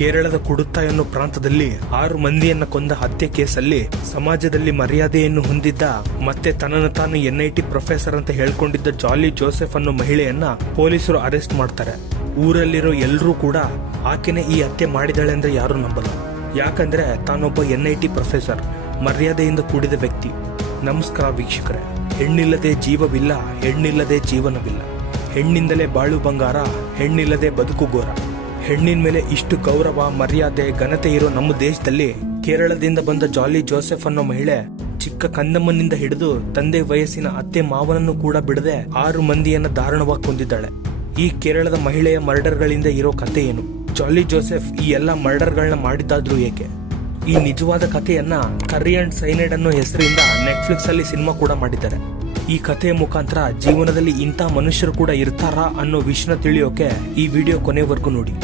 ಕೇರಳದ ಕುಡುತ್ತ ಎನ್ನುವ ಪ್ರಾಂತದಲ್ಲಿ 6 ಮಂದಿಯನ್ನ ಕೊಂದ ಹತ್ಯೆ ಕೇಸಲ್ಲಿ ಸಮಾಜದಲ್ಲಿ ಮರ್ಯಾದೆಯನ್ನು ಹೊಂದಿದ್ದ ಮತ್ತೆ ತನ್ನನ್ನು ತಾನು NIT ಪ್ರೊಫೆಸರ್ ಅಂತ ಹೇಳ್ಕೊಂಡಿದ್ದ ಜಾಲಿ ಜೋಸೆಫ್ ಅನ್ನೋ ಮಹಿಳೆಯನ್ನ ಪೊಲೀಸರು ಅರೆಸ್ಟ್ ಮಾಡ್ತಾರೆ. ಊರಲ್ಲಿರೋ ಎಲ್ಲರೂ ಕೂಡ ಆಕೆನೆ ಈ ಹತ್ಯೆ ಮಾಡಿದಾಳೆ ಅಂದ್ರೆ ಯಾರು ನಂಬಲ್ಲ. ಯಾಕಂದ್ರೆ ತಾನೊಬ್ಬ NIT ಪ್ರೊಫೆಸರ್, ಮರ್ಯಾದೆಯಿಂದ ಕೂಡಿದ ವ್ಯಕ್ತಿ. ನಮಸ್ಕಾರ ವೀಕ್ಷಕರೇ. ಹೆಣ್ಣಿಲ್ಲದೆ ಜೀವವಿಲ್ಲ, ಹೆಣ್ಣಿಲ್ಲದೆ ಜೀವನವಿಲ್ಲ. ಹೆಣ್ಣಿಂದಲೇ ಬಾಳು ಬಂಗಾರ, ಹೆಣ್ಣಿಲ್ಲದೆ ಬದುಕು ಘೋರ. ಹೆಣ್ಣಿನ ಮೇಲೆ ಇಷ್ಟು ಗೌರವ, ಮರ್ಯಾದೆ, ಘನತೆ ಇರೋ ನಮ್ಮ ದೇಶದಲ್ಲಿ ಕೇರಳದಿಂದ ಬಂದ ಜಾಲಿ ಜೋಸೆಫ್ ಅನ್ನೋ ಮಹಿಳೆ ಚಿಕ್ಕ ಕಂದಮ್ಮನಿಂದ ಹಿಡಿದು ತಂದೆ ವಯಸ್ಸಿನ ಅತ್ತೆ ಮಾವನನ್ನು ಕೂಡ ಬಿಡದೆ 6 ಮಂದಿಯನ್ನ ದಾರುಣವಾಗಿ ಕೊಂದಿದ್ದಾಳೆ. ಈ ಕೇರಳದ ಮಹಿಳೆಯ ಮರ್ಡರ್ಗಳಿಂದ ಇರೋ ಕತೆ ಏನು? ಜಾಲಿ ಜೋಸೆಫ್ ಈ ಎಲ್ಲಾ ಮರ್ಡರ್ಗಳನ್ನ ಮಾಡಿದ್ದಾದ್ರೂ ಏಕೆ? ಈ ನಿಜವಾದ ಕಥೆಯನ್ನ ಕರ್ರಿ ಅಂಡ್ ಸೈನೈಡ್ ಅನ್ನೋ ಹೆಸರಿಂದ ನೆಟ್ಫ್ಲಿಕ್ಸ್ ಅಲ್ಲಿ ಸಿನಿಮಾ ಕೂಡ ಮಾಡಿದ್ದಾರೆ. ಈ ಕಥೆಯ ಮುಖಾಂತರ ಜೀವನದಲ್ಲಿ ಇಂಥ ಮನುಷ್ಯರು ಕೂಡ ಇರ್ತಾರಾ ಅನ್ನೋ ವಿಷಯ ತಿಳಿಯೋಕೆ ಈ ವಿಡಿಯೋ ಕೊನೆವರೆಗೂ ನೋಡಿ.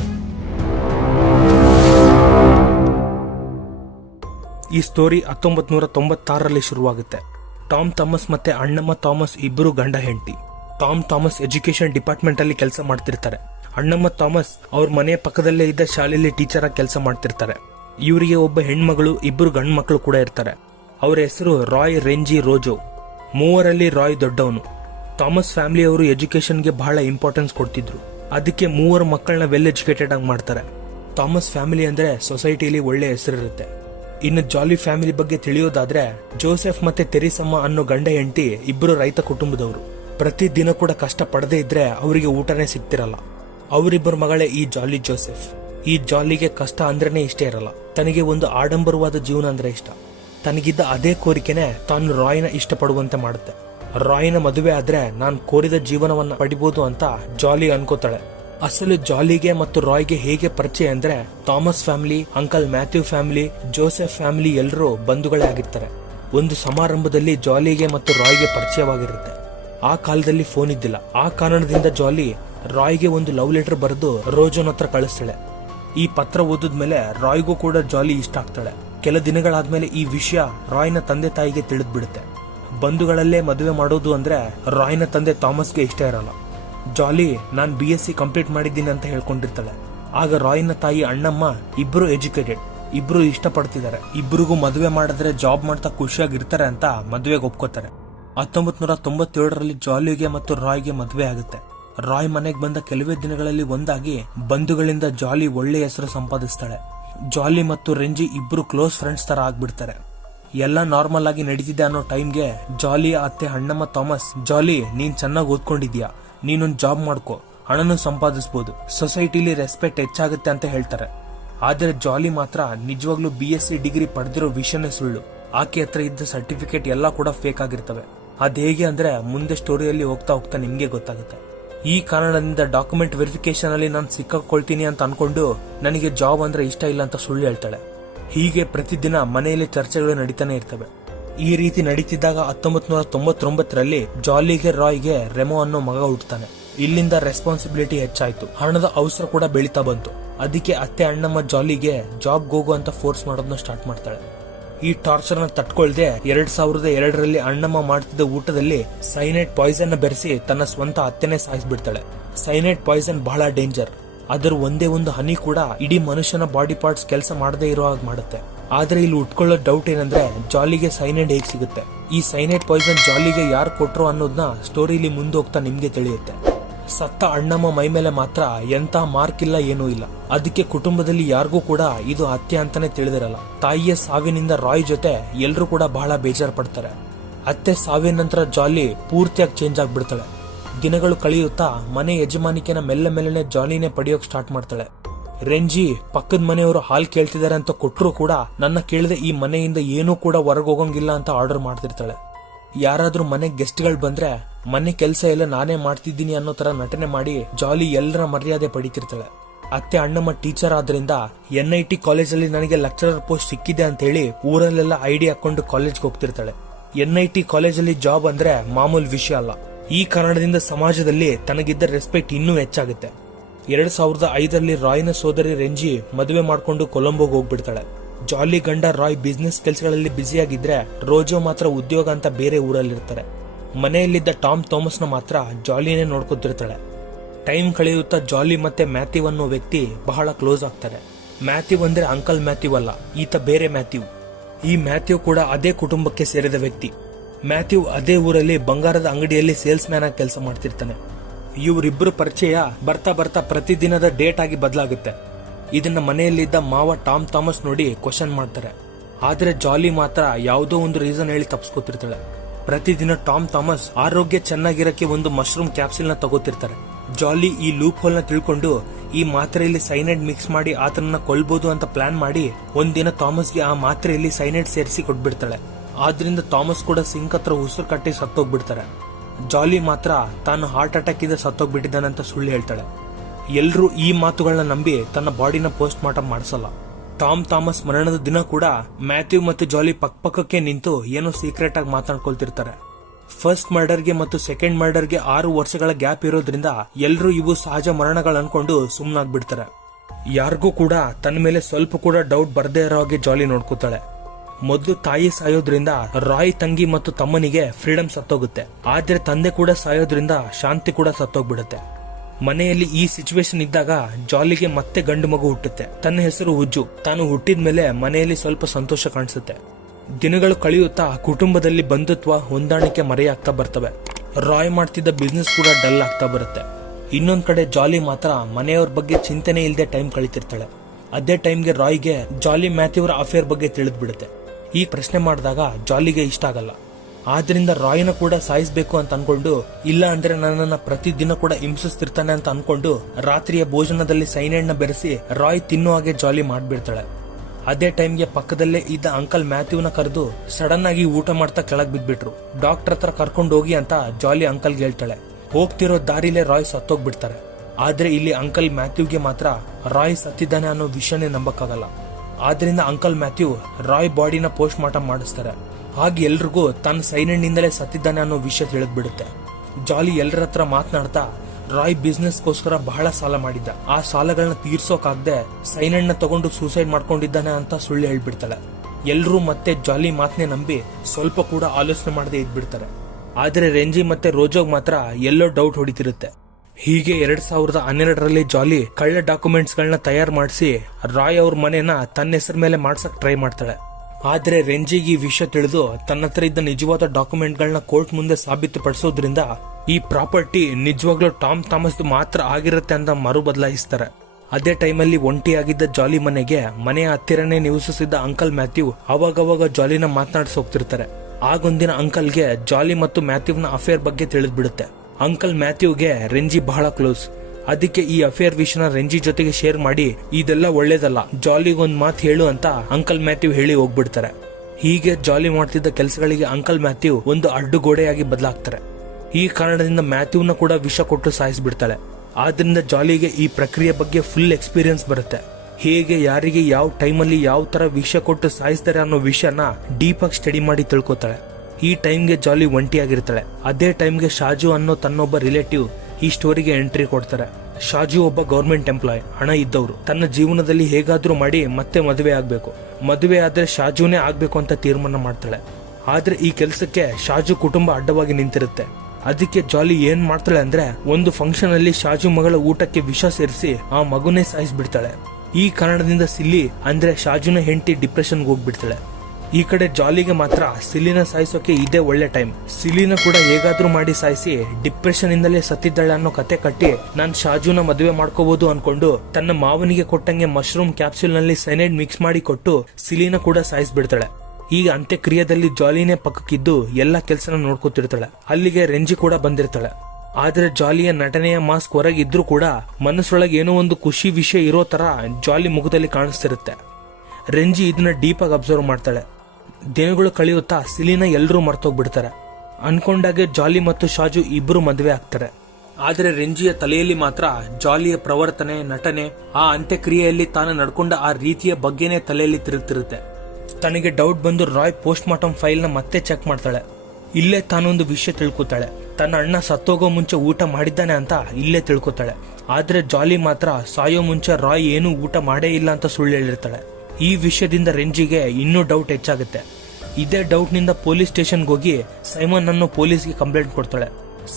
ಈ ಸ್ಟೋರಿ 1996ರಲ್ಲಿ ಶುರುವಾಗುತ್ತೆ. ಟಾಮ್ ಥಾಮಸ್ ಮತ್ತೆ ಅಣ್ಣಮ್ಮ ಥಾಮಸ್ ಇಬ್ಬರು ಗಂಡ ಹೆಂಡತಿ. ಟಾಮ್ ಥಾಮಸ್ ಎಜುಕೇಶನ್ ಡಿಪಾರ್ಟ್ಮೆಂಟ್ ಅಲ್ಲಿ ಕೆಲಸ ಮಾಡ್ತಿರ್ತಾರೆ. ಅಣ್ಣಮ್ಮ ಥಾಮಸ್ ಅವ್ರ ಮನೆಯ ಪಕ್ಕದಲ್ಲೇ ಇದ್ದ ಶಾಲೆಯಲ್ಲಿ ಟೀಚರ್ ಆಗಿ ಕೆಲಸ ಮಾಡ್ತಿರ್ತಾರೆ. ಇವರಿಗೆ ಒಬ್ಬ ಹೆಣ್ಮಗಳು, ಇಬ್ಬರು ಗಂಡು ಮಕ್ಕಳು ಕೂಡ ಇರ್ತಾರೆ. ಅವರ ಹೆಸರು ರಾಯ್, ರೆಂಜಿ, ರೋಜೋ. ಮೂವರಲ್ಲಿ ರಾಯ್ ದೊಡ್ಡವನು. ಥಾಮಸ್ ಫ್ಯಾಮಿಲಿ ಅವರು ಎಜುಕೇಶನ್ಗೆ ಬಹಳ ಇಂಪಾರ್ಟೆನ್ಸ್ ಕೊಡ್ತಿದ್ರು. ಅದಕ್ಕೆ 3 ಮಕ್ಕಳನ್ನ ವೆಲ್ ಎಜುಕೇಟೆಡ್ ಆಗಿ ಮಾಡ್ತಾರೆ. ಥಾಮಸ್ ಫ್ಯಾಮಿಲಿ ಅಂದ್ರೆ ಸೊಸೈಟಿಯಲ್ಲಿ ಒಳ್ಳೆ ಹೆಸರಿರುತ್ತೆ. ಇನ್ನು ಜಾಲಿ ಫ್ಯಾಮಿಲಿ ಬಗ್ಗೆ ತಿಳಿಯೋದಾದ್ರೆ, ಜೋಸೆಫ್ ಮತ್ತೆ ತೆರಿಸಮ್ಮ ಅನ್ನೋ ಗಂಡ ಹೆಂಡತಿ ಇಬ್ಬರು ರೈತ ಕುಟುಂಬದವರು. ಪ್ರತಿ ದಿನ ಕೂಡ ಕಷ್ಟ ಪಡದೇ ಇದ್ರೆ ಅವರಿಗೆ ಊಟನೇ ಸಿಗ್ತಿರಲ್ಲ. ಅವರಿಬ್ಬರ ಮಗಳೇ ಈ ಜಾಲಿ ಜೋಸೆಫ್. ಈ ಜಾಲಿಗೆ ಕಷ್ಟ ಅಂದ್ರೇನೆ ಇಷ್ಟೇ ಇರಲ್ಲ. ತನಗೆ ಒಂದು ಆಡಂಬರವಾದ ಜೀವನ ಅಂದ್ರೆ ಇಷ್ಟ. ತನಗಿದ್ದ ಅದೇ ಕೋರಿಕೆನೆ ತಾನು ರಾಯ್ನ ಇಷ್ಟಪಡುವಂತೆ ಮಾಡುತ್ತೆ. ರಾಯ್ನ ಮದುವೆ ಆದ್ರೆ ನಾನು ಕೋರಿದ ಜೀವನವನ್ನ ಪಡಿಬಹುದು ಅಂತ ಜಾಲಿ ಅನ್ಕೋತಾಳೆ. ಅಸಲು ಜಾಲಿಗೆ ಮತ್ತು ರಾಯ್ಗೆ ಹೇಗೆ ಪರಿಚಯ ಅಂದ್ರೆ, Thomas family, uncle Matthew family, Joseph family ಎಲ್ಲರೂ ಬಂಧುಗಳೇ ಆಗಿರ್ತಾರೆ. ಒಂದು ಸಮಾರಂಭದಲ್ಲಿ ಜಾಲಿಗೆ ಮತ್ತು ರಾಯ್ಗೆ ಪರಿಚಯವಾಗಿರುತ್ತೆ. ಆ ಕಾಲದಲ್ಲಿ ಫೋನ್ ಇದ್ದಿಲ್ಲ. ಆ ಕಾರಣದಿಂದ ಜಾಲಿ ರಾಯ್ಗೆ ಒಂದು ಲವ್ ಲೆಟರ್ ಬರೆದು ರೋಜೋನ್ ಹತ್ರ ಕಳಿಸ್ತಾಳೆ. ಈ ಪತ್ರ ಓದಿದ್ಮೇಲೆ ರಾಯ್ಗೂ ಕೂಡ ಜಾಲಿ ಇಷ್ಟ ಆಗ್ತಾಳೆ. ಕೆಲ ದಿನಗಳಾದ್ಮೇಲೆ ಈ ವಿಷಯ ರಾಯ್ನ ತಂದೆ ತಾಯಿಗೆ ತಿಳಿದ್ ಬಿಡುತ್ತೆ. ಬಂಧುಗಳಲ್ಲೇ ಮದುವೆ ಮಾಡೋದು ಅಂದ್ರೆ ರಾಯ್ನ ತಂದೆ ಥಾಮಸ್ಗೆ ಇಷ್ಟ ಇರಲ್ಲ. ಜಾಲಿ ನಾನು BSc ಕಂಪ್ಲೀಟ್ ಮಾಡಿದ್ದೀನಿ ಅಂತ ಹೇಳ್ಕೊಂಡಿರ್ತಾಳೆ. ಆಗ ರಾಯ್ನ ತಾಯಿ ಅಣ್ಣಮ್ಮ ಇಬ್ರು ಎಜುಕೇಟೆಡ್, ಇಬ್ರು ಇಷ್ಟಪಡ್ತಿದ್ದಾರೆ, ಇಬ್ರಿಗೂ ಮದುವೆ ಮಾಡಿದ್ರೆ ಜಾಬ್ ಮಾಡ್ತಾ ಖುಷಿಯಾಗಿರ್ತಾರೆ ಅಂತ ಮದುವೆಗೆ ಒಪ್ಕೋತಾರೆ. 1997ರಲ್ಲಿ ಜಾಲಿಗೆ ಮತ್ತು ರಾಯ್ಗೆ ಮದುವೆ ಆಗುತ್ತೆ. ರಾಯ್ ಮನೆಗೆ ಬಂದ ಕೆಲವೇ ದಿನಗಳಲ್ಲಿ ಒಂದಾಗಿ ಬಂಧುಗಳಿಂದ ಜಾಲಿ ಒಳ್ಳೆ ಹೆಸರು ಸಂಪಾದಿಸ್ತಾಳೆ. ಜಾಲಿ ಮತ್ತು ರೆಂಜಿ ಇಬ್ರು ಕ್ಲೋಸ್ ಫ್ರೆಂಡ್ಸ್ ತರ ಆಗ್ಬಿಡ್ತಾರೆ. ಎಲ್ಲ ನಾರ್ಮಲ್ ಆಗಿ ನಡೀತಿದೆ ಅನ್ನೋ ಟೈಮ್ಗೆ ಜಾಲಿಯ ಅತ್ತೆ ಅಣ್ಣಮ್ಮ ಥಾಮಸ್, ಜಾಲಿ ನೀನ್ ಚೆನ್ನಾಗಿ ಓದ್ಕೊಂಡಿದ್ಯಾ, ನೀನೊಂದು ಜಾಬ್ ಮಾಡ್ಕೋ, ಹಣನು ಸಂಪಾದಿಸಬಹುದು, ಸೊಸೈಟಿಲಿ ರೆಸ್ಪೆಕ್ಟ್ ಹೆಚ್ಚಾಗುತ್ತೆ ಅಂತ ಹೇಳ್ತಾರೆ. ಆದ್ರೆ ಜಾಲಿ ಮಾತ್ರ ನಿಜವಾಗ್ಲೂ BSc ಡಿಗ್ರಿ ಪಡೆದಿರೋ ವಿಷಯನೇ ಸುಳ್ಳು. ಆಕೆ ಹತ್ರ ಇದ್ದ ಸರ್ಟಿಫಿಕೇಟ್ ಎಲ್ಲ ಕೂಡ ಫೇಕ್ ಆಗಿರ್ತವೆ. ಅದ್ ಹೇಗೆ ಅಂದ್ರೆ ಮುಂದೆ ಸ್ಟೋರಿಯಲ್ಲಿ ಹೋಗ್ತಾ ಹೋಗ್ತಾ ನಿಮ್ಗೆ ಗೊತ್ತಾಗುತ್ತೆ. ಈ ಕಾರಣದಿಂದ ಡಾಕ್ಯುಮೆಂಟ್ ವೆರಿಫಿಕೇಶನ್ ಅಲ್ಲಿ ನಾನು ಸಿಕ್ಕಾಕೊಳ್ತೀನಿ ಅಂತ ಅನ್ಕೊಂಡು ನನಗೆ ಜಾಬ್ ಅಂದ್ರೆ ಇಷ್ಟ ಇಲ್ಲ ಅಂತ ಸುಳ್ಳು ಹೇಳ್ತಾಳೆ. ಹೀಗೆ ಪ್ರತಿದಿನ ಮನೆಯಲ್ಲಿ ಚರ್ಚೆಗಳು ನಡೀತಾನೆ ಇರ್ತವೆ. ಈ ರೀತಿ ನಡೀತಿದ್ದಾಗ 1999ರಲ್ಲಿ ಜಾಲಿಗೆ ರಾಯ್ಗೆ ರೆಮೋ ಅನ್ನೋ ಮಗ ಹುಟ್ಟುತ್ತಾನೆ. ಇಲ್ಲಿಂದ ರೆಸ್ಪಾನ್ಸಿಬಿಲಿಟಿ ಹೆಚ್ಚಾಯ್ತು. ಹಣದ ಅವಸರ ಕೂಡ ಬೆಳೀತಾ ಬಂತು. ಅದಕ್ಕೆ ಅತ್ತೆ ಅಣ್ಣಮ್ಮ ಜಾಲಿಗೆ ಜಾಬ್ಗೆ ಹೋಗು ಅಂತ ಫೋರ್ಸ್ ಮಾಡೋದನ್ನ ಸ್ಟಾರ್ಟ್ ಮಾಡ್ತಾಳೆ. ಈ ಟಾರ್ಚರ್ ನ ತಟ್ಕೊಳ್ದೆ 2002ರಲ್ಲಿ ಅಣ್ಣಮ್ಮ ಮಾಡ್ತಿದ್ದ ಊಟದಲ್ಲಿ ಸೈನೈಡ್ ಪಾಯ್ಸನ್ ನ ಬೆರೆಸಿ ತನ್ನ ಸ್ವಂತ ಅತ್ತೆನೆ ಸಾಯಿಸ್ಬಿಡ್ತಾಳೆ. ಸೈನೈಡ್ ಪಾಯ್ಸನ್ ಬಹಳ ಡೇಂಜರ್. ಅದರ ಒಂದೇ ಒಂದು ಹನಿ ಕೂಡ ಇಡೀ ಮನುಷ್ಯನ ಬಾಡಿ ಪಾರ್ಟ್ಸ್ ಕೆಲಸ ಮಾಡದೇ ಇರೋ ಹಾಗೆ ಮಾಡುತ್ತೆ. ಆದ್ರೆ ಇಲ್ಲಿ ಉಟ್ಕೊಳ್ಳೋ ಡೌಟ್ ಏನಂದ್ರೆ, ಜಾಲಿಗೆ ಸೈನೈಡ್ ಹೇಗ್ ಸಿಗುತ್ತೆ? ಈ ಸೈನೈಡ್ ಪಾಯ್ಸನ್ ಜಾಲಿಗೆ ಯಾರು ಕೊಟ್ರು ಅನ್ನೋದನ್ನ ಸ್ಟೋರಿಲಿ ಮುಂದೆ ಹೋಗ್ತಾ ನಿಮ್ಗೆ ತಿಳಿಯುತ್ತೆ. ಸತ್ತ ಅಣ್ಣಮ್ಮ ಮೈ ಮೇಲೆ ಮಾತ್ರ ಎಂತ ಮಾರ್ಕ್ ಇಲ್ಲ, ಏನೂ ಇಲ್ಲ. ಅದಕ್ಕೆ ಕುಟುಂಬದಲ್ಲಿ ಯಾರಿಗೂ ಕೂಡ ಇದು ಹತ್ಯೆ ಅಂತಾನೆ ತಿಳಿದಿರಲ್ಲ. ತಾಯಿಯ ಸಾವಿನಿಂದ ರಾಯ್ ಜೊತೆ ಎಲ್ರು ಕೂಡ ಬಹಳ ಬೇಜಾರ್ ಪಡ್ತಾರೆ. ಅತ್ತೆ ಸಾವಿನ ನಂತರ ಜಾಲಿ ಪೂರ್ತಿಯಾಗಿ ಚೇಂಜ್ ಆಗ್ಬಿಡ್ತಾಳೆ. ದಿನಗಳು ಕಳೆಯುತ್ತಾ ಮನೆ ಯಜಮಾನಿಕೆನ ಮೆಲ್ಲನೆ ಜಾಲಿನೇ ಪಡೆಯೋಕ್ ಸ್ಟಾರ್ಟ್ ಮಾಡ್ತಾಳೆ. ರೆಂಜಿ ಪಕ್ಕದ ಮನೆಯವರು ಹಾಲ್ ಕೇಳ್ತಿದ್ದಾರೆ ಅಂತ ಕೊಟ್ಟರು ಕೂಡ ನನ್ನ ಕೇಳದೆ ಈ ಮನೆಯಿಂದ ಏನೂ ಕೂಡ ಹೊರಗೋಗಂಗಿಲ್ಲ ಅಂತ ಆರ್ಡರ್ ಮಾಡ್ತಿರ್ತಾಳೆ. ಯಾರಾದ್ರೂ ಮನೆಗೆ ಗೆಸ್ಟ್ ಗಳು ಬಂದ್ರೆ ಮನೆ ಕೆಲಸ ಎಲ್ಲ ನಾನೇ ಮಾಡ್ತಿದ್ದೀನಿ ಅನ್ನೋ ತರ ನಟನೆ ಮಾಡಿ ಜಾಲಿ ಎಲ್ಲರ ಮರ್ಯಾದೆ ಪಡಿತಿರ್ತಾಳೆ. ಅತ್ತೆ ಅಣ್ಣಮ್ಮ ಟೀಚರ್ ಆದ್ರಿಂದ NIT ಕಾಲೇಜಲ್ಲಿ ನನಗೆ ಲೆಕ್ಚರರ್ ಪೋಸ್ಟ್ ಸಿಕ್ಕಿದೆ ಅಂತ ಹೇಳಿ ಊರಲ್ಲೆಲ್ಲ ID ಹಾಕೊಂಡು ಕಾಲೇಜ್ಗೆ ಹೋಗ್ತಿರ್ತಾಳೆ. NIT ಕಾಲೇಜಲ್ಲಿ ಜಾಬ್ ಅಂದ್ರೆ ಮಾಮೂಲು ವಿಷಯ ಅಲ್ಲ. ಈ ಕಾರಣದಿಂದ ಸಮಾಜದಲ್ಲಿ ತನಗಿದ್ದ ರೆಸ್ಪೆಕ್ಟ್ ಇನ್ನೂ ಹೆಚ್ಚಾಗುತ್ತೆ. 2005ರಲ್ಲಿ ರಾಯ್ನ ಸೋದರಿ ರೆಂಜಿ ಮದುವೆ ಮಾಡ್ಕೊಂಡು ಕೊಲಂಬೋಗೆ ಹೋಗ್ಬಿಡ್ತಾಳೆ. ಜಾಲಿ ಗಂಡ ರಾಯ್ ಬಿಸ್ನೆಸ್ ಕೆಲಸಗಳಲ್ಲಿ ಬ್ಯುಸಿಯಾಗಿದ್ರೆ ರೋಜೋ ಮಾತ್ರ ಉದ್ಯೋಗ ಅಂತ ಬೇರೆ ಊರಲ್ಲಿರ್ತಾರೆ. ಮನೆಯಲ್ಲಿದ್ದ ಟಾಮ್ ಥಾಮಸ್ನ ಮಾತ್ರ ಜಾಲಿನೇ ನೋಡ್ಕೊತಿರ್ತಾಳೆ. ಟೈಮ್ ಕಳೆಯುತ್ತಾ ಜಾಲಿ ಮತ್ತೆ ಮ್ಯಾಥ್ಯೂ ಅನ್ನೋ ವ್ಯಕ್ತಿ ಬಹಳ ಕ್ಲೋಸ್ ಆಗ್ತಾರೆ. ಮ್ಯಾಥ್ಯೂ ಅಂದ್ರೆ ಅಂಕಲ್ ಮ್ಯಾಥ್ಯೂ ಅಲ್ಲ, ಈತ ಬೇರೆ ಮ್ಯಾಥ್ಯೂ. ಈ ಮ್ಯಾಥ್ಯೂ ಕೂಡ ಅದೇ ಕುಟುಂಬಕ್ಕೆ ಸೇರಿದ ವ್ಯಕ್ತಿ. ಮ್ಯಾಥ್ಯೂ ಅದೇ ಊರಲ್ಲಿ ಬಂಗಾರದ ಅಂಗಡಿಯಲ್ಲಿ ಸೇಲ್ಸ್ ಮ್ಯಾನ್ ಆಗಿ ಕೆಲಸ ಮಾಡ್ತಿರ್ತಾನೆ. ಇವರಿಬ್ಬರು ಪರಿಚಯ ಬರ್ತಾ ಬರ್ತಾ ಪ್ರತಿದಿನದ ಡೇಟ್ ಆಗಿ ಬದಲಾಗುತ್ತೆ. ಇದನ್ನ ಮನೆಯಲ್ಲಿದ್ದ ಮಾವ ಟಾಮ್ ಥಾಮಸ್ ನೋಡಿ ಕ್ವಶನ್ ಮಾಡ್ತಾರೆ. ಆದ್ರೆ ಜಾಲಿ ಮಾತ್ರ ಯಾವುದೋ ಒಂದು ರೀಸನ್ ಹೇಳಿ ತಪ್ಪಿಸ್ಕೊತಿರ್ತಾಳೆ. ಪ್ರತಿದಿನ ಟಾಮ್ ಥಾಮಸ್ ಆರೋಗ್ಯ ಚೆನ್ನಾಗಿರಕ್ಕೆ ಒಂದು ಮಶ್ರೂಮ್ ಕ್ಯಾಪ್ಸಿಲ್ ನ ತಗೋತಿರ್ತಾರೆ. ಜಾಲಿ ಈ ಲೂಪ್ ಹೋಲ್ ನ ತಿಳ್ಕೊಂಡು ಈ ಮಾತ್ರೆಯಲ್ಲಿ ಸೈನೈಡ್ ಮಿಕ್ಸ್ ಮಾಡಿ ಆತನನ್ನ ಕೊಲ್ಬಹುದು ಅಂತ ಪ್ಲಾನ್ ಮಾಡಿ ಒಂದಿನ ಥಾಮಸ್ಗೆ ಆ ಮಾತ್ರೆಯಲ್ಲಿ ಸೈನೈಡ್ ಸೇರಿಸಿ ಕೊಟ್ಬಿಡ್ತಾಳೆ. ಆದ್ರಿಂದ ಥಾಮಸ್ ಕೂಡ ಸಿಂಕ್ ಹತ್ರ ಉಸಿರು ಕಟ್ಟಿ ಸತ್ತೋಗ್ಬಿಡ್ತಾರೆ. ಜಾಲಿ ಮಾತ್ರ ತಾನು ಹಾರ್ಟ್ ಅಟ್ಯಾಕ್ ಇಂದ ಸತ್ತೋಗ್ಬಿಟ್ಟಿದ್ದಾನಂತ ಸುಳ್ಳು ಹೇಳ್ತಾಳೆ. ಎಲ್ರೂ ಈ ಮಾತುಗಳನ್ನ ನಂಬಿ ತನ್ನ ಬಾಡಿನ ಪೋಸ್ಟ್ ಮಾರ್ಟಮ್ ಮಾಡಿಸಲ್ಲ. ಟಾಮ್ ಥಾಮಸ್ ಮರಣದ ದಿನ ಕೂಡ ಮ್ಯಾಥ್ಯೂ ಮತ್ತು ಜಾಲಿ ಪಕ್ಕಕ್ಕೆ ನಿಂತು ಏನೋ ಸೀಕ್ರೆಟ್ ಆಗಿ ಮಾತನಾಡ್ಕೊಳ್ತಿರ್ತಾರೆ. ಫಸ್ಟ್ ಮರ್ಡರ್ಗೆ ಮತ್ತು ಸೆಕೆಂಡ್ ಮರ್ಡರ್ಗೆ 6 ವರ್ಷಗಳ ಗ್ಯಾಪ್ ಇರೋದ್ರಿಂದ ಎಲ್ರೂ ಇವು ಸಹಜ ಮರಣಗಳು ಅನ್ಕೊಂಡು ಸುಮ್ನಾಗ್ಬಿಡ್ತಾರೆ. ಯಾರಿಗೂ ಕೂಡ ತನ್ನ ಮೇಲೆ ಸ್ವಲ್ಪ ಕೂಡ ಡೌಟ್ ಬರ್ದೇ ಇರೋ ಹಾಗೆ ಜಾಲಿ ನೋಡ್ಕೋತಾಳೆ. ಮೊದಲು ತಾಯಿ ಸಾಯೋದ್ರಿಂದ ರಾಯ್ ತಂಗಿ ಮತ್ತು ತಮ್ಮನಿಗೆ ಫ್ರೀಡಮ್ ಸತ್ತೋಗುತ್ತೆ. ಆದ್ರೆ ತಂದೆ ಕೂಡ ಸಾಯೋದ್ರಿಂದ ಶಾಂತಿ ಕೂಡ ಸತ್ತೋಗ್ಬಿಡುತ್ತೆ. ಮನೆಯಲ್ಲಿ ಈ ಸಿಚುವೇಶನ್ ಇದ್ದಾಗ ಜಾಲಿಗೆ ಮತ್ತೆ ಗಂಡು ಮಗು ಹುಟ್ಟುತ್ತೆ. ತನ್ನ ಹೆಸರು ಹುಜ್ಜು. ತಾನು ಹುಟ್ಟಿದ್ಮೇಲೆ ಮನೆಯಲ್ಲಿ ಸ್ವಲ್ಪ ಸಂತೋಷ ಕಾಣಿಸುತ್ತೆ. ದಿನಗಳು ಕಳೆಯುತ್ತಾ ಕುಟುಂಬದಲ್ಲಿ ಬಂಧುತ್ವ ಹೊಂದಾಣಿಕೆ ಮರೆಯಾಗ್ತಾ ಬರ್ತವೆ. ರಾಯ್ ಮಾಡ್ತಿದ್ದ ಬಿಸ್ನೆಸ್ ಕೂಡ ಡಲ್ ಆಗ್ತಾ ಬರುತ್ತೆ. ಇನ್ನೊಂದ್ ಕಡೆ ಜಾಲಿ ಮಾತ್ರ ಮನೆಯವ್ರ ಬಗ್ಗೆ ಚಿಂತನೆ ಇಲ್ಲದೆ ಟೈಮ್ ಕಳೀತಿರ್ತಾಳೆ. ಅದೇ ಟೈಮ್ಗೆ ರಾಯ್ಗೆ ಜಾಲಿ ಮ್ಯಾಥ್ಯೂರ ಅಫೇರ್ ಬಗ್ಗೆ ತಿಳಿದ್ಬಿಡುತ್ತೆ. ಈ ಪ್ರಶ್ನೆ ಮಾಡಿದಾಗ ಜಾಲಿಗೆ ಇಷ್ಟ ಆಗಲ್ಲ. ಆದ್ರಿಂದ ರಾಯ್ನ ಕೂಡ ಸಾಯಿಸ್ಬೇಕು ಅಂತ ಅನ್ಕೊಂಡು, ಇಲ್ಲ ಅಂದ್ರೆ ನನ್ನನ್ನ ಪ್ರತಿದಿನ ಕೂಡ ಹಿಂಸಿಸ್ತಿರ್ತಾನೆ ಅಂತ ಅನ್ಕೊಂಡು ರಾತ್ರಿಯ ಭೋಜನದಲ್ಲಿ ಸೈನೈಡ್ ನ ಬೆರೆಸಿ ರಾಯ್ ತಿನ್ನೋ ಹಾಗೆ ಜಾಲಿ ಮಾಡ್ಬಿಡ್ತಾಳೆ. ಅದೇ ಟೈಮ್ಗೆ ಪಕ್ಕದಲ್ಲೇ ಇದ್ದ ಅಂಕಲ್ ಮ್ಯಾಥ್ಯೂನ ಕರೆದು ಸಡನ್ ಆಗಿ ಊಟ ಮಾಡ್ತಾ ಕೆಳಗ್ ಬಿದ್ಬಿಟ್ರು. ಡಾಕ್ಟರ್ ಹತ್ರ ಕರ್ಕೊಂಡು ಹೋಗಿ ಅಂತ ಜಾಲಿ ಅಂಕಲ್ಗೆ ಹೇಳ್ತಾಳೆ. ಹೋಗ್ತಿರೋ ದಾರಿಲೇ ರಾಯ್ ಸತ್ತೋಗ್ಬಿಡ್ತಾರೆ. ಆದ್ರೆ ಇಲ್ಲಿ ಅಂಕಲ್ ಮ್ಯಾಥ್ಯೂಗೆ ಮಾತ್ರ ರಾಯ್ ಸತ್ತಿದ್ದಾನೆ ಅನ್ನೋ ವಿಷಯನೇ ನಂಬಕ್ಕಾಗಲ್ಲ. ಆದ್ರಿಂದ ಅಂಕಲ್ ಮ್ಯಾಥ್ಯೂ ರಾಯ್ ಬಾಡಿನ ಪೋಸ್ಟ್ ಮಾರ್ಟಮ್ ಮಾಡಿಸ್ತಾರೆ. ಹಾಗೆ ಎಲ್ರಿಗೂ ತನ್ನ ಸೈನೈಡ್ ನಿಂದಲೇ ಸತ್ತಿದ್ದಾನೆ ಅನ್ನೋ ವಿಷಯ ತಿಳಿದ್ಬಿಡುತ್ತೆ. ಜಾಲಿ ಎಲ್ಲರ ಹತ್ರ ಮಾತನಾಡ್ತಾ ರಾಯ್ ಬಿಸ್ನೆಸ್ಗೋಸ್ಕರ ಬಹಳ ಸಾಲ ಮಾಡಿದ್ದ, ಆ ಸಾಲಗಳನ್ನ ತೀರ್ಸೋಕಾಗದೆ ಸೈನೈಡ್ ನ ತಗೊಂಡು ಸೂಸೈಡ್ ಮಾಡ್ಕೊಂಡಿದ್ದಾನೆ ಅಂತ ಸುಳ್ಳು ಹೇಳ್ಬಿಡ್ತಾಳೆ. ಎಲ್ರೂ ಮತ್ತೆ ಜಾಲಿ ಮಾತನ್ನೇ ನಂಬಿ ಸ್ವಲ್ಪ ಕೂಡ ಆಲೋಚನೆ ಮಾಡದೆ ಇದ್ಬಿಡ್ತಾರೆ. ಆದ್ರೆ ರೆಂಜಿ ಮತ್ತೆ ರೋಜೋಗ್ ಮಾತ್ರ ಎಲ್ಲೋ ಡೌಟ್ ಹೊಡಿತಿರುತ್ತೆ. ಹೀಗೆ 2012ರಲ್ಲಿ ಜಾಲಿ ಕಳ್ಳ ಡಾಕ್ಯುಮೆಂಟ್ಸ್ ಗಳನ್ನ ತಯಾರು ಮಾಡಿಸಿ ರಾಯ್ ಅವ್ರ ಮನೆನ ತನ್ನ ಹೆಸರ ಮೇಲೆ ಮಾಡ್ಸಕ್ ಟ್ರೈ ಮಾಡ್ತಾಳೆ. ಆದ್ರೆ ರೆಂಜಿಗೆ ಈ ವಿಷಯ ತಿಳಿದು ತನ್ನ ಹತ್ರ ಇದ್ದ ನಿಜವಾದ ಡಾಕ್ಯುಮೆಂಟ್ ಗಳನ್ನ ಕೋರ್ಟ್ ಮುಂದೆ ಸಾಬೀತುಪಡಿಸೋದ್ರಿಂದ ಈ ಪ್ರಾಪರ್ಟಿ ನಿಜವಾಗ್ಲೂ ಟಾಮ್ ಥಾಮಸ್ ಮಾತ್ರ ಆಗಿರುತ್ತೆ ಅಂತ ಮರು ಬದಲಾಯಿಸ್ತಾರೆ. ಅದೇ ಟೈಮಲ್ಲಿ ಒಂಟಿಯಾಗಿದ್ದ ಜಾಲಿ ಮನೆಗೆ ಮನೆಯ ಹತ್ತಿರನೇ ನಿವಸಿಸಿದ್ದ ಅಂಕಲ್ ಮ್ಯಾಥ್ಯೂ ಅವಾಗವಾಗ ಜಾಲಿನ ಮಾತನಾಡಿಸಿ ಹೋಗ್ತಿರ್ತಾರೆ. ಆಗೊಂದಿನ ಅಂಕಲ್ಗೆ ಜಾಲಿ ಮತ್ತು ಮ್ಯಾಥ್ಯೂನ ಅಫೇರ್ ಬಗ್ಗೆ ತಿಳಿದ್ಬಿಡುತ್ತೆ. ಅಂಕಲ್ ಮ್ಯಾಥ್ಯೂಗೆ ರೆಂಜಿ ಬಹಳ ಕ್ಲೋಸ್. ಅದಕ್ಕೆ ಈ ಅಫೇರ್ ವಿಷಯನ ರೆಂಜಿ ಜೊತೆಗೆ ಶೇರ್ ಮಾಡಿ ಇದೆಲ್ಲ ಒಳ್ಳೇದಲ್ಲ, ಜಾಲಿಗೊಂದ್ ಮಾತು ಹೇಳು ಅಂತ ಅಂಕಲ್ ಮ್ಯಾಥ್ಯೂ ಹೇಳಿ ಹೋಗ್ಬಿಡ್ತಾರೆ. ಹೀಗೆ ಜಾಲಿ ಮಾಡ್ತಿದ್ದ ಕೆಲಸಗಳಿಗೆ ಅಂಕಲ್ ಮ್ಯಾಥ್ಯೂ ಒಂದು ಅಡ್ಡುಗೋಡೆಯಾಗಿ ಬದಲಾಗ್ತಾರೆ. ಈ ಕಾರಣದಿಂದ ಮ್ಯಾಥ್ಯೂನ ಕೂಡ ವಿಷ ಕೊಟ್ಟು ಸಾಯಿಸ್ಬಿಡ್ತಾಳೆ. ಆದ್ರಿಂದ ಜಾಲಿಗೆ ಈ ಪ್ರಕ್ರಿಯೆ ಬಗ್ಗೆ ಫುಲ್ ಎಕ್ಸ್ಪೀರಿಯನ್ಸ್ ಬರುತ್ತೆ. ಹೇಗೆ ಯಾರಿಗೆ ಯಾವ ಟೈಮಲ್ಲಿ ಯಾವ ತರ ವಿಷ ಕೊಟ್ಟು ಸಾಯಿಸ್ತಾರೆ ಅನ್ನೋ ವಿಷಯನ ಡೀಪ್ ಆಗಿ ಸ್ಟಡಿ ಮಾಡಿ ತಿಳ್ಕೊತಾಳೆ. ಈ ಟೈಮ್ಗೆ ಜಾಲಿ ಒಂಟಿಯಾಗಿರ್ತಾಳೆ. ಅದೇ ಟೈಮ್ಗೆ ಶಾಜು ಅನ್ನೋ ತನ್ನೊಬ್ಬ ರಿಲೇಟಿವ್ ಈ ಸ್ಟೋರಿಗೆ ಎಂಟ್ರಿ ಕೊಡ್ತಾರೆ. ಶಾಜು ಒಬ್ಬ ಗವರ್ಮೆಂಟ್ ಎಂಪ್ಲಾಯ್, ಹಣ ಇದ್ದವರು. ತನ್ನ ಜೀವನದಲ್ಲಿ ಹೇಗಾದ್ರೂ ಮಾಡಿ ಮತ್ತೆ ಮದುವೆ ಆಗ್ಬೇಕು, ಮದುವೆ ಆದ್ರೆ ಶಾಜುನೇ ಆಗ್ಬೇಕು ಅಂತ ತೀರ್ಮಾನ ಮಾಡ್ತಾಳೆ. ಆದ್ರೆ ಈ ಕೆಲಸಕ್ಕೆ ಶಾಜು ಕುಟುಂಬ ಅಡ್ಡವಾಗಿ ನಿಂತಿರುತ್ತೆ. ಅದಕ್ಕೆ ಜಾಲಿ ಏನ್ ಮಾಡ್ತಾಳೆ ಅಂದ್ರೆ ಒಂದು ಫಂಕ್ಷನ್ ಅಲ್ಲಿ ಶಾಜು ಮಗಳ ಊಟಕ್ಕೆ ವಿಷ ಸೇರಿಸಿ ಆ ಮಗುನೇ ಸಾಯಿಸ್ಬಿಡ್ತಾಳೆ. ಈ ಕಾರಣದಿಂದ ಸಿಲ್ಲಿ ಅಂದ್ರೆ ಶಾಜುನ ಹೆಂಡತಿ ಡಿಪ್ರೆಷನ್ಗೆ ಹೋಗ್ಬಿಡ್ತಾಳೆ. ಈ ಕಡೆ ಜಾಲಿಗೆ ಮಾತ್ರ ಸಿಲಿನ ಸಾಯಿಸೋಕೆ ಇದೇ ಒಳ್ಳೆ ಟೈಮ್. ಸಿಲಿನ ಕೂಡ ಹೇಗಾದ್ರೂ ಮಾಡಿ ಸಾಯಿಸಿ ಡಿಪ್ರೆಷನ್ ಇಂದಲೇ ಸತ್ತಿದ್ದಾಳೆ ಅನ್ನೋ ಕತೆ ಕಟ್ಟಿ ನಾನ್ ಶಾಜುನ ಮದುವೆ ಮಾಡ್ಕೋಬಹುದು ಅನ್ಕೊಂಡು ತನ್ನ ಮಾವನಿಗೆ ಕೊಟ್ಟಂಗೆ ಮಶ್ರೂಮ್ ಕ್ಯಾಪ್ಸೂಲ್ ನಲ್ಲಿ ಸೈನೈಡ್ ಮಿಕ್ಸ್ ಮಾಡಿ ಕೊಟ್ಟು ಸಿಲಿನ ಕೂಡ ಸಾಯಿಸ್ಬಿಡ್ತಾಳೆ. ಈಗ ಅಂತ್ಯಕ್ರಿಯೆಯಲ್ಲಿ ಜಾಲಿನೇ ಪಕ್ಕಕ್ಕಿದ್ದು ಎಲ್ಲಾ ಕೆಲಸನ ನೋಡ್ಕೊತಿರ್ತಾಳೆ. ಅಲ್ಲಿಗೆ ರೆಂಜಿ ಕೂಡ ಬಂದಿರ್ತಾಳೆ. ಆದ್ರೆ ಜಾಲಿಯ ನಟನೆಯ ಮಾಸ್ಕ್ ಹೊರಗಿದ್ರು ಕೂಡ ಮನಸ್ಸೊಳಗೆ ಏನೋ ಒಂದು ಖುಷಿ ವಿಷಯ ಇರೋ ತರ ಜಾಲಿ ಮುಖದಲ್ಲಿ ಕಾಣಿಸ್ತಿರುತ್ತೆ. ರೆಂಜಿ ಇದನ್ನ ಡೀಪ್ ಆಗಿ ಅಬ್ಸರ್ವ್ ಮಾಡ್ತಾಳೆ. ದಿನಗಳು ಕಳೆಯುತ್ತಾ ಸಿಲಿನ ಎಲ್ಲರೂ ಮರ್ತೋಗ್ಬಿಡ್ತಾರೆ. ಅನ್ಕೊಂಡಾಗೆ ಜಾಲಿ ಮತ್ತು ಶಾಜು ಇಬ್ರು ಮದುವೆ ಆಗ್ತಾರೆ. ಆದ್ರೆ ರೆಂಜಿಯ ತಲೆಯಲ್ಲಿ ಮಾತ್ರ ಜಾಲಿಯ ಪ್ರವರ್ತನೆ, ನಟನೆ, ಆ ಅಂತ್ಯಕ್ರಿಯೆಯಲ್ಲಿ ತಾನು ನಡ್ಕೊಂಡ ಆ ರೀತಿಯ ಬಗ್ಗೆನೇ ತಲೆಯಲ್ಲಿ ತಿರುಗ್ತಿರುತ್ತೆ. ತನಗೆ ಡೌಟ್ ಬಂದು ರಾಯ್ ಪೋಸ್ಟ್ ಮಾರ್ಟಮ್ ಫೈಲ್ ನ ಮತ್ತೆ ಚೆಕ್ ಮಾಡ್ತಾಳೆ. ಇಲ್ಲೇ ತಾನೊಂದು ವಿಷಯ ತಿಳ್ಕೊತಾಳೆ. ತನ್ನ ಅಣ್ಣ ಸತ್ತೋಗೋ ಮುಂಚೆ ಊಟ ಮಾಡಿದ್ದಾನೆ ಅಂತ ಇಲ್ಲೇ ತಿಳ್ಕೊತಾಳೆ. ಆದ್ರೆ ಜಾಲಿ ಮಾತ್ರ ಸಾಯೋ ಮುಂಚೆ ರಾಯ್ ಏನು ಊಟ ಮಾಡೇ ಇಲ್ಲ ಅಂತ ಸುಳ್ಳು ಹೇಳಿರ್ತಾಳೆ. ಈ ವಿಷಯದಿಂದ ರೆಂಜಿಗೆ ಇನ್ನೂ ಡೌಟ್ ಹೆಚ್ಚಾಗುತ್ತೆ. ಇದೇ ಡೌಟ್ ನಿಂದ ಪೊಲೀಸ್ ಸ್ಟೇಷನ್ಗೆ ಹೋಗಿ ಸೈಮನ್ ಅನ್ನು ಪೊಲೀಸ್ಗೆ ಕಂಪ್ಲೇಂಟ್ ಕೊಡ್ತಾಳೆ.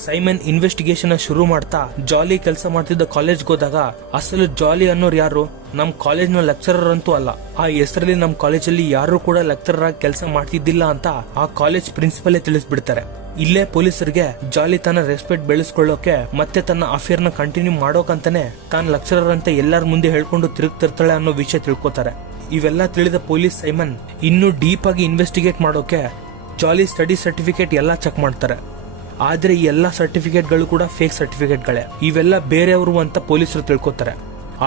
ಸೈಮನ್ ಇನ್ವೆಸ್ಟಿಗೇಷನ್ ಶುರು ಮಾಡ್ತಾ ಜಾಲಿ ಕೆಲಸ ಮಾಡ್ತಿದ್ದ ಕಾಲೇಜ್ಗೆ ಹೋದಾಗ ಅಸಲು ಜಾಲಿ ಅನ್ನೋರು ಯಾರು? ನಮ್ ಕಾಲೇಜ್ ನ ಲೆಕ್ಚರರ್ ಅಂತೂ ಅಲ್ಲ. ಆ ಹೆಸರಲ್ಲಿ ನಮ್ ಕಾಲೇಜಲ್ಲಿ ಯಾರು ಕೂಡ ಲೆಕ್ಚರರ್ ಆಗಿ ಕೆಲಸ ಮಾಡ್ತಿದ್ದಿಲ್ಲ ಅಂತ ಆ ಕಾಲೇಜ್ ಪ್ರಿನ್ಸಿಪಲ್ ತಿಳಿಸ್ಬಿಡ್ತಾರೆ. ಇಲ್ಲೇ ಪೊಲೀಸರಿಗೆ ಜಾಲಿ ತನ್ನ ರೆಸ್ಪೆಕ್ಟ್ ಬೆಳೆಸ್ಕೊಳ್ಳೋಕೆ ಮತ್ತೆ ತನ್ನ ಅಫೇರ್ ನ ಕಂಟಿನ್ಯೂ ಮಾಡೋಕಂತಾನೆ ತಾನು ಲೆಕ್ಚರರ್ ಅಂತ ಎಲ್ಲರ ಮುಂದೆ ಹೇಳ್ಕೊಂಡು ತಿರುಗ್ತಿರ್ತಾಳೆ ಅನ್ನೋ ವಿಷಯ ತಿಳ್ಕೊತಾರೆ. ಇವೆಲ್ಲ ತಿಳಿದ ಪೊಲೀಸ್ ಸೈಮನ್ ಇನ್ನೂ ಡೀಪ್ ಆಗಿ ಇನ್ವೆಸ್ಟಿಗೇಟ್ ಮಾಡೋಕೆ ಜಾಲಿ ಸ್ಟಡಿ ಸರ್ಟಿಫಿಕೇಟ್ ಎಲ್ಲ ಚೆಕ್ ಮಾಡ್ತಾರೆ. ಆದ್ರೆ ಈ ಎಲ್ಲಾ ಸರ್ಟಿಫಿಕೇಟ್ಗಳು ಕೂಡ ಫೇಕ್ ಸರ್ಟಿಫಿಕೇಟ್ಗಳೇ. ಇವೆಲ್ಲ ಬೇರೆಯವರು ಅಂತ ಪೊಲೀಸರು ತಿಳ್ಕೊತಾರೆ.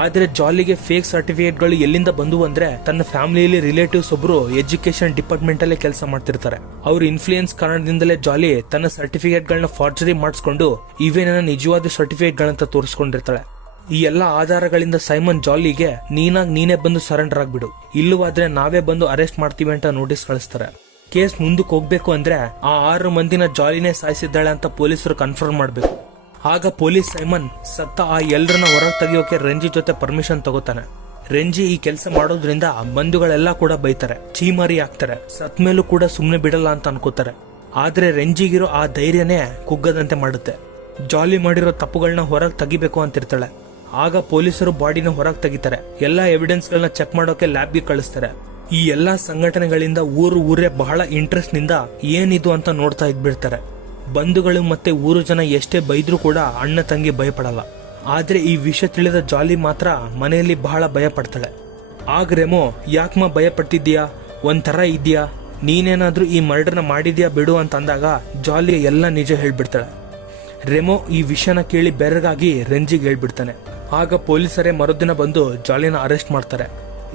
ಆದ್ರೆ ಜಾಲಿಗೆ ಫೇಕ್ ಸರ್ಟಿಫಿಕೇಟ್ಗಳು ಎಲ್ಲಿಂದ ಬಂದು ಅಂದ್ರೆ ತನ್ನ ಫ್ಯಾಮಿಲಿಯಲ್ಲಿ ರಿಲೇಟಿವ್ಸ್ ಒಬ್ರು ಎಜುಕೇಶನ್ ಡಿಪಾರ್ಟ್ಮೆಂಟ್ ಅಲ್ಲೇ ಕೆಲಸ ಮಾಡ್ತಿರ್ತಾರೆ. ಅವ್ರ ಇನ್ಫ್ಲೂಯೆನ್ಸ್ ಕಾರಣದಿಂದಲೇ ಜಾಲಿ ತನ್ನ ಸರ್ಟಿಫಿಕೇಟ್ ಗಳನ್ನ ಫಾರ್ಜರಿ ಮಾಡಿಸ್ಕೊಂಡು ಇವೇ ನನ್ನ ನಿಜವಾದ ಸರ್ಟಿಫಿಕೇಟ್ ಗಳಂತ ತೋರಿಸ್ಕೊಂಡಿರ್ತಾಳೆ. ಈ ಎಲ್ಲಾ ಆಧಾರಗಳಿಂದ ಸೈಮನ್ ಜಾಲಿಗೆ ನೀನೇ ಬಂದು ಸರೆಂಡರ್ ಆಗ್ಬಿಡು, ಇಲ್ಲವಾದ್ರೆ ನಾವೇ ಬಂದು ಅರೆಸ್ಟ್ ಮಾಡ್ತೀವಿ ಅಂತ ನೋಟಿಸ್ ಕಳಿಸ್ತಾರೆ. ಕೇಸ್ ಮುಂದಕ್ಕೆ ಹೋಗ್ಬೇಕು ಅಂದ್ರೆ ಆ 6 ಮಂದಿನ ಜಾಲಿನೇ ಸಾಯಿಸಿದ್ದಾಳೆ ಅಂತ ಪೊಲೀಸರು ಕನ್ಫರ್ಮ್ ಮಾಡ್ಬೇಕು. ಆಗ ಪೊಲೀಸ್ ಸೈಮನ್ ಸತ್ತ ಆ ಎಲ್ಲರನ್ನ ಹೊರಗೆ ತೆಗೆಯೋಕೆ ರೆಂಜಿ ಜೊತೆ ಪರ್ಮಿಷನ್ ತಗೋತಾನೆ. ರೆಂಜಿ ಈ ಕೆಲಸ ಮಾಡೋದ್ರಿಂದ ಬಂಧುಗಳೆಲ್ಲ ಕೂಡ ಬೈತಾರೆ, ಚೀಮಾರಿ ಆಗ್ತಾರೆ, ಸತ್ ಮೇಲೂ ಕೂಡ ಸುಮ್ನೆ ಬಿಡಲ್ಲ ಅಂತ ಅನ್ಕೋತಾರೆ. ಆದ್ರೆ ರೆಂಜಿಗಿರೋ ಆ ಧೈರ್ಯನೇ ಕುಗ್ಗದಂತೆ ಮಾಡುತ್ತೆ. ಜಾಲಿ ಮಾಡಿರೋ ತಪ್ಪುಗಳನ್ನ ಹೊರಗೆ ತೆಗಿಬೇಕು ಅಂತಿರ್ತಾಳೆ. ಆಗ ಪೊಲೀಸರು ಬಾಡಿನ ಹೊರಗೆ ತೆಗಿತಾರೆ. ಎಲ್ಲಾ ಎವಿಡೆನ್ಸ್ ಗಳನ್ನ ಚೆಕ್ ಮಾಡೋಕೆ ಲ್ಯಾಬ್ಗೆ ಕಳಿಸ್ತಾರೆ. ಈ ಎಲ್ಲಾ ಸಂಘಟನೆಗಳಿಂದ ಊರೇ ಬಹಳ ಇಂಟ್ರೆಸ್ಟ್ ನಿಂದ ಏನಿದು ಅಂತ ನೋಡ್ತಾ ಇದ್ಬಿಡ್ತಾರೆ. ಬಂಧುಗಳು ಮತ್ತೆ ಊರು ಜನ ಎಷ್ಟೇ ಬೈದ್ರೂ ಕೂಡ ಅಣ್ಣ ತಂಗಿ ಭಯಪಡಲ್ಲ. ಆದ್ರೆ ಈ ವಿಷಯ ತಿಳಿದ ಜಾಲಿ ಮಾತ್ರ ಮನೆಯಲ್ಲಿ ಬಹಳ ಭಯ ಪಡ್ತಾಳೆ. ಆಗ ರೆಮೋ, ಯಾಕಮ್ಮ ಭಯ ಪಡ್ತಿದ್ಯಾ, ಒಂಥರ ಇದ್ಯಾ, ನೀನೇನಾದ್ರೂ ಈ ಮರ್ಡರ್ನ ಮಾಡಿದ್ಯಾ ಬಿಡು ಅಂತ ಅಂದಾಗ ಜಾಲಿ ಎಲ್ಲ ನಿಜ ಹೇಳ್ಬಿಡ್ತಾಳೆ. ರೆಮೋ ಈ ವಿಷಯನ ಕೇಳಿ ಬೆರಗಾಗಿ ರೆಂಜಿಗೆ ಹೇಳ್ಬಿಡ್ತಾನೆ. ಆಗ ಪೊಲೀಸರೇ ಮರುದಿನ ಬಂದು ಜಾಲಿನ ಅರೆಸ್ಟ್ ಮಾಡ್ತಾರೆ.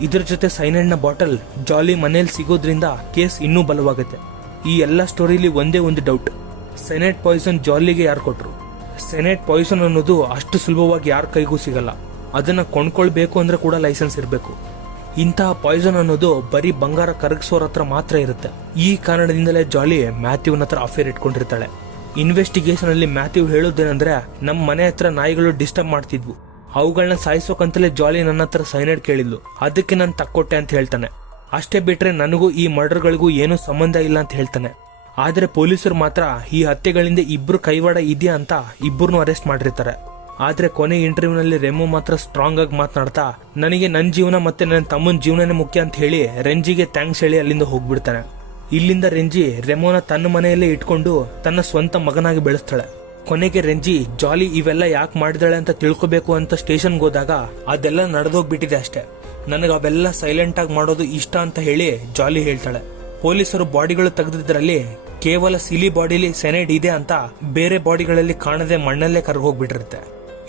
ಇದ್ರ ಜೊತೆ ಸೈನೈಡ್ ನ ಬಾಟಲ್ ಜಾಲಿ ಮನೇಲಿ ಸಿಗೋದ್ರಿಂದ ಕೇಸ್ ಇನ್ನೂ ಬಲವಾಗುತ್ತೆ. ಈ ಎಲ್ಲಾ ಸ್ಟೋರಿಲಿ ಒಂದೇ ಒಂದು ಡೌಟ್, ಸೈನೈಡ್ ಪಾಯ್ಸನ್ ಜಾಲಿಗೆ ಯಾರು ಕೊಟ್ರು? ಸೈನೈಡ್ ಪಾಯ್ಸನ್ ಅನ್ನೋದು ಅಷ್ಟು ಸುಲಭವಾಗಿ ಯಾರ ಕೈಗೂ ಸಿಗಲ್ಲ. ಅದನ್ನ ಕೊಂಡ್ಕೊಳ್ಬೇಕು ಅಂದ್ರೆ ಕೂಡ ಲೈಸೆನ್ಸ್ ಇರಬೇಕು. ಇಂತಹ ಪಾಯ್ಸನ್ ಅನ್ನೋದು ಬರೀ ಬಂಗಾರ ಕರಗಿಸೋರ ಹತ್ರ ಮಾತ್ರ ಇರುತ್ತೆ. ಈ ಕಾರಣದಿಂದಲೇ ಜಾಲಿ ಮ್ಯಾಥ್ಯೂನ್ ಹತ್ರ ಅಫೇರ್ ಇಟ್ಕೊಂಡಿರ್ತಾಳೆ. ಇನ್ವೆಸ್ಟಿಗೇಷನ್ ಅಲ್ಲಿ ಮ್ಯಾಥ್ಯೂ ಹೇಳೋದೇನಂದ್ರೆ, ನಮ್ಮ ಮನೆ ಹತ್ರ ನಾಯಿಗಳು ಡಿಸ್ಟರ್ಬ್ ಮಾಡ್ತಿದ್ವು, ಅವುಗಳನ್ನ ಸಾಯಿಸೋಕಂತಲೇ ಜಾಲಿ ನನ್ನ ಹತ್ರ ಸೈನೈಡ್ ಕೇಳಿದ್ಲು, ಅದಕ್ಕೆ ನಾನು ತಕ್ಕೊಟ್ಟೆ ಅಂತ ಹೇಳ್ತಾನೆ. ಅಷ್ಟೇ ಬಿಟ್ರೆ ನನಗೂ ಈ ಮರ್ಡರ್ಗಳಿಗೂ ಏನೂ ಸಂಬಂಧ ಇಲ್ಲ ಅಂತ ಹೇಳ್ತಾನೆ. ಆದ್ರೆ ಪೊಲೀಸರು ಮಾತ್ರ ಈ ಹತ್ಯೆಗಳಿಂದ ಇಬ್ರು ಕೈವಾಡ ಇದೆಯಾ ಅಂತ ಇಬ್ಬರನ್ನು ಅರೆಸ್ಟ್ ಮಾಡಿರ್ತಾರೆ. ಆದ್ರೆ ಕೊನೆ ಇಂಟರ್ವ್ಯೂನಲ್ಲಿ ರೆಮೋ ಮಾತ್ರ ಸ್ಟ್ರಾಂಗ್ ಆಗಿ ಮಾತನಾಡ್ತಾ, ನನಗೆ ನನ್ನ ಜೀವನ ಮತ್ತೆ ನನ್ನ ತಮ್ಮನ ಜೀವನನೇ ಮುಖ್ಯ ಅಂತ ಹೇಳಿ ರೆಂಜಿಗೆ ಥ್ಯಾಂಕ್ಸ್ ಹೇಳಿ ಅಲ್ಲಿಂದ ಹೋಗ್ಬಿಡ್ತಾನೆ. ಇಲ್ಲಿಂದ ರೆಂಜಿ ರೆಮೋನ ತನ್ನ ಮನೆಯಲ್ಲೇ ಇಟ್ಕೊಂಡು ತನ್ನ ಸ್ವಂತ ಮಗನಾಗಿ ಬೆಳೆಸ್ತಾಳೆ. ಕೊನೆಗೆ ರೆಂಜಿ ಜಾಲಿ ಇವೆಲ್ಲ ಯಾಕೆ ಮಾಡಿದಾಳೆ ಅಂತ ತಿಳ್ಕೊಬೇಕು ಅಂತ ಸ್ಟೇಷನ್ಗೆ ಹೋದಾಗ ಅದೆಲ್ಲ ನಡೆದೋಗ್ಬಿಟ್ಟಿದೆ ಅಷ್ಟೇ, ನನಗೆ ಅವೆಲ್ಲ ಸೈಲೆಂಟ್ ಆಗಿ ಮಾಡೋದು ಇಷ್ಟ ಅಂತ ಹೇಳಿ ಜಾಲಿ ಹೇಳ್ತಾಳೆ. ಪೊಲೀಸರು ಬಾಡಿಗಳು ತೆಗೆದಿದ್ರಲ್ಲಿ ಕೇವಲ ಸಿಲಿ ಬಾಡಿಲಿ ಸೆನೈಡ್ ಇದೆ ಅಂತ ಬೇರೆ ಬಾಡಿಗಳಲ್ಲಿ ಕಾಣದೆ ಮಣ್ಣಲ್ಲೇ ಕರ್ಗೋಗ್ಬಿಟ್ಟಿರುತ್ತೆ.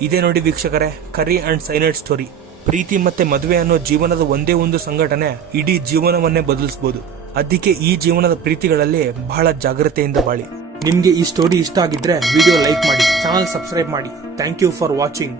ಇದೇ ನೋಡಿ ವೀಕ್ಷಕರೇ, ಕರಿ ಅಂಡ್ ಸೈನೈಡ್ ಸ್ಟೋರಿ. ಪ್ರೀತಿ ಮತ್ತೆ ಮದುವೆ ಅನ್ನೋ ಜೀವನದ ಒಂದೇ ಒಂದು ಸಂಘಟನೆ ಇಡೀ ಜೀವನವನ್ನೇ ಬದಲಿಸಬಹುದು. ಅದಕ್ಕೆ ಈ ಜೀವನದ ಪ್ರೀತಿಗಳಲ್ಲಿ ಬಹಳ ಜಾಗ್ರತೆಯಿಂದ ಬಾಳಿ. ನಿಮ್ಗೆ ಈ ಸ್ಟೋರಿ ಇಷ್ಟ ಆಗಿದ್ರೆ ವಿಡಿಯೋ ಲೈಕ್ ಮಾಡಿ, ಚಾನಲ್ ಸಬ್ಸ್ಕ್ರೈಬ್ ಮಾಡಿ. Thank you for watching.